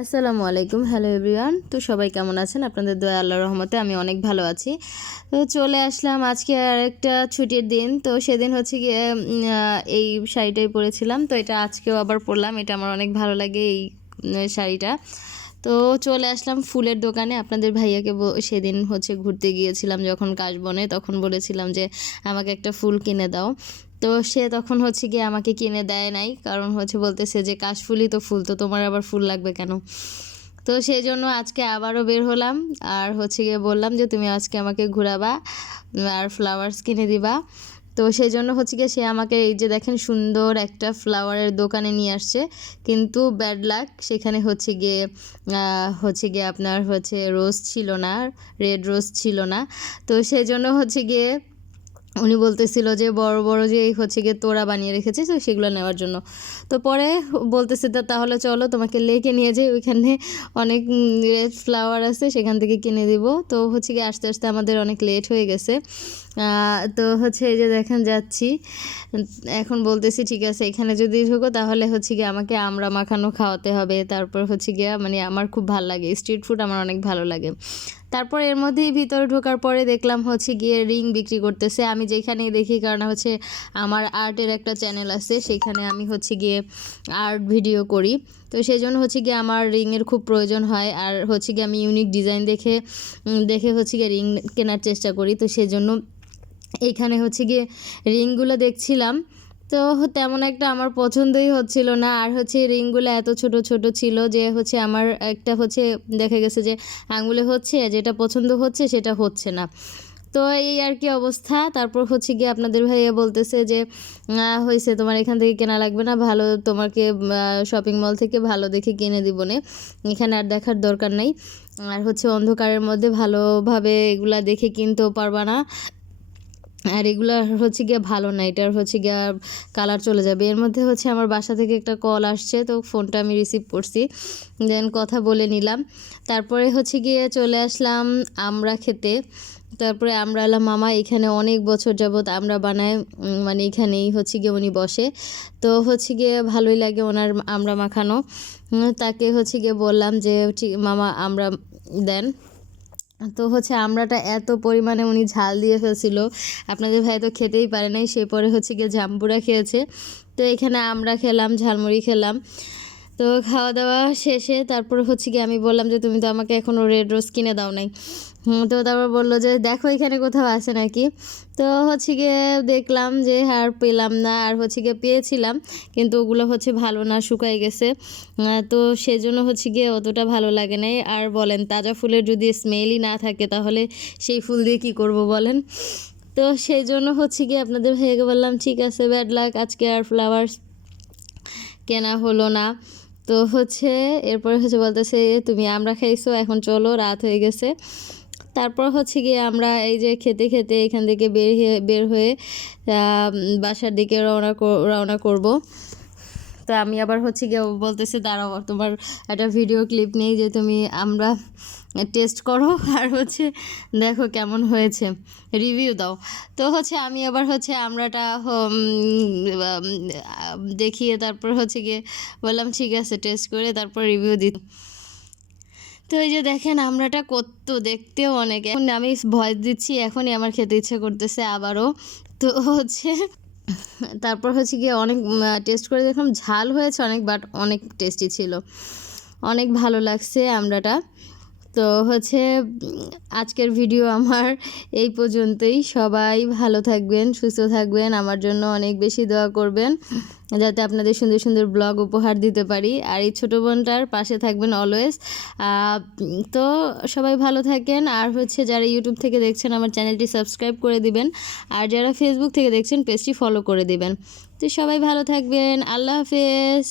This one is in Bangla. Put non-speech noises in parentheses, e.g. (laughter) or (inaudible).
আসসালামু আলাইকুম। হ্যালো এভরিওয়ান তো সবাই কেমন আছেন? আপনাদের দয়া আল্লাহ রহমতে আমি অনেক ভালো আছি। তো চলে আসলাম আজকে আর একটা ছুটির দিন। তো সেদিন হচ্ছে গিয়ে এই শাড়িটাই পরেছিলাম। তো এটা আজকেও আবার পরলাম। এটা আমার অনেক ভালো লাগে এই শাড়িটা। তো চলে আসলাম ফুলের দোকানে। আপনাদের ভাইয়াকে সেদিন হচ্ছে ঘুরতে গিয়েছিলাম যখন কাশবনে। তখন বলেছিলাম যে, আমাকে একটা ফুল কিনে দাও। তো সে তখন হচ্ছে গিয়ে আমাকে কিনে দেয় নাই। কারণ হচ্ছে বলতেছে যে কাশফুলই তো ফুল, তো তোমার আবার ফুল লাগবে কেন? তো সেই জন্য আজকে আবারও বের হলাম। আর হচ্ছে গিয়ে বললাম যে, তুমি আজকে আমাকে ঘোরাবা আর ফ্লাওয়ার্স কিনে দিবা। তো সেই জন্য হচ্ছে গিয়ে সে আমাকে এই যে দেখেন সুন্দর একটা ফ্লাওয়ারের দোকানে নিয়ে আসছে। কিন্তু ব্যাড লাক সেখানে হচ্ছে গিয়ে হচ্ছে গিয়ে আপনার হচ্ছে রোজ ছিল না রেড রোজ ছিল না। তো সেই জন্য হচ্ছে গিয়ে উনি বলতেছিল যে, বড় বড় যে হচ্ছে গিয়ে তোড়া বানিয়ে রেখেছে, তো সেগুলো নেওয়ার জন্য। তো পরে বলতেছে তাহলে চলো তোমাকে লেকে নিয়ে যাই, ওইখানে অনেক রেড ফ্লাওয়ার আছে, সেখান থেকে কিনে দিব। তো হচ্ছে গিয়ে আস্তে আস্তে আমাদের অনেক লেট হয়ে গেছে। তো হচ্ছে এই যে দেখেন যাচ্ছি। এখন বলতেছি, ঠিক আছে, এখানে যদি ঢুকো, তাহলে হচ্ছে গিয়ে আমাকে আমরা মাখানো খাওয়াতে হবে। তারপর হচ্ছে গিয়ে মানে আমার খুব ভালো লাগে। স্ট্রিট ফুড আমার অনেক ভালো লাগে। তারপর এর মধ্যেই ভিতরে ঢোকার পরে দেখলাম হচ্ছে গিয়ে রিং বিক্রি করতেছে। আমি যেখানেই দেখি, কারণ হচ্ছে আমার আর্টের একটা চ্যানেল আছে, সেখানে আমি হচ্ছে গিয়ে আর্ট ভিডিও করি। তো সেই জন্য হচ্ছে গিয়ে আমার রিংয়ের খুব প্রয়োজন হয়। আর হচ্ছে গিয়ে আমি ইউনিক ডিজাইন দেখে দেখে হচ্ছে গিয়ে রিং কেনার চেষ্টা করি। তো সেই জন্য এইখানে হচ্ছে গিয়ে রিংগুলো দেখছিলাম। তো তেমন একটা আমার পছন্দই হচ্ছিল না। আর হচ্ছে রিংগুলো এত ছোট ছোট ছিল যে হচ্ছে আমার একটা হচ্ছে দেখা গেছে যে আঙুলে হচ্ছে, যেটা পছন্দ হচ্ছে সেটা হচ্ছে না। তো এই আর কি অবস্থা। তারপর হচ্ছে গিয়ে আপনাদের ভাইয়া বলতেছে যে হয়েছে তোমার এখান থেকে কেনা লাগবে না, ভালো তোমাকে শপিং মল থেকে ভালো দেখে কিনে দিব নে। এখানে আর দেখার দরকার নেই। আর হচ্ছে অন্ধকারের মধ্যে ভালোভাবে এগুলা দেখে কিনতেও পারবা না। আর এগুলো হচ্ছে গিয়ে ভালো না, এটার হচ্ছে গিয়ে কালার চলে যাবে। এর মধ্যে হচ্ছে আমার বাসা থেকে একটা কল আসছে, তো ফোনটা আমি রিসিভ করছি। দেন কথা বলে নিলাম। তারপরে হচ্ছে গিয়ে চলে আসলাম আমরা খেতে। তারপরে আমরা এলাম, মামা, এখানে অনেক বছর যাবত আমরা বানাই মানে এখানেই হচ্ছে গিয়ে উনি বসে। তো হচ্ছে গিয়ে ভালোই লাগে ওনার আমরা মাখানো। তাকে হচ্ছে গিয়ে বললাম যে, ঠিক, মামা, আমরা দেন। তো হচ্ছে আমড়াটা এত পরিমাণে উনি ঝাল দিয়ে ফেলছিল। আপনাদের ভাই তো খেতেই পারে নাই, সে পরে হচ্ছে গিয়ে জাম্বুরা খেয়েছে। তো এখানে আমরা খেলাম, ঝালমুড়ি খেলাম। তো খাওয়া দাওয়া শেষে তারপর হচ্ছে কি আমি বললাম যে, তুমি তো আমাকে এখনও রেড রোজ কিনে দাও নাই। তো তারপর বলল যে, দেখো এখানে কোথাও আছে নাকি? তো হচ্ছে গিয়ে দেখলাম যে, আর পেলাম না, আর হচ্ছে গিয়ে পেয়েছিলাম, কিন্তু ওগুলো হচ্ছে ভালো না শুকাই গেছে। তো সেজন্য হচ্ছে গিয়ে অতটা ভালো লাগে নাই। আর বলেন, তাজা ফুলের যদি স্মেলই না থাকে, তাহলে সেই ফুল দিয়ে কি করব বলেন? তো সেই জন্য হচ্ছে গিয়ে আপনাদের ভাইয়াকে বললাম, ঠিক আছে ব্যাড লাক আজকে আর ফ্লাওয়ার্স কেনা হলো না। তো হচ্ছে এরপরে হচ্ছে বলতেছে, তুমি আমরা খাইছো, এখন চলো, রাত হয়ে গেছে। তারপর হচ্ছে গিয়ে আমরা এই যে খেতে খেতে এখান থেকে বের হয়ে বের হয়ে বাসার দিকে রওনা রওনা করব। তো আমি আবার হচ্ছে গিয়ে বলতেছে, দাঁড়াও, তোমার একটা ভিডিও ক্লিপ নেই যে তুমি আমরা টেস্ট করো। (laughs) আর হচ্ছে দেখো কেমন হয়েছে রিভিউ দাও। তো হচ্ছে আমি আবার হচ্ছে আমরাটা দেখিয়ে তারপর হচ্ছে গিয়ে বললাম, ঠিক আছে টেস্ট করে তারপর রিভিউ দিই তো এই যে দেখেন আমরাটা করতো দেখতেও অনেক। এখন আমি ভয়েস দিচ্ছি, এখনই আমার খেতে ইচ্ছে করতেছে আবারও। তো হচ্ছে তারপর হচ্ছে গিয়ে অনেক টেস্ট করে দেখলাম ঝাল হয়েছে অনেক বাট অনেক টেস্টি ছিল। অনেক ভালো লাগছে আমরাটা তো হচ্ছে আজকের ভিডিও আমার এই পর্যন্তই। সবাই ভালো থাকবেন, সুস্থ থাকবেন। আমার জন্য অনেক বেশি দোয়া করবেন, যাতে আপনাদের সুন্দর সুন্দর ব্লগ উপহার দিতে পারি। আর এই ছোটো বোনটার পাশে থাকবেন অলওয়েজ তো সবাই ভালো থাকেন। আর হচ্ছে যারা ইউটিউব থেকে দেখছেন, আমার চ্যানেলটি সাবস্ক্রাইব করে দিবেন। আর যারা ফেসবুক থেকে দেখছেন পেজটি ফলো করে দিবেন। তো সবাই ভালো থাকবেন। আল্লাহ হাফেজ।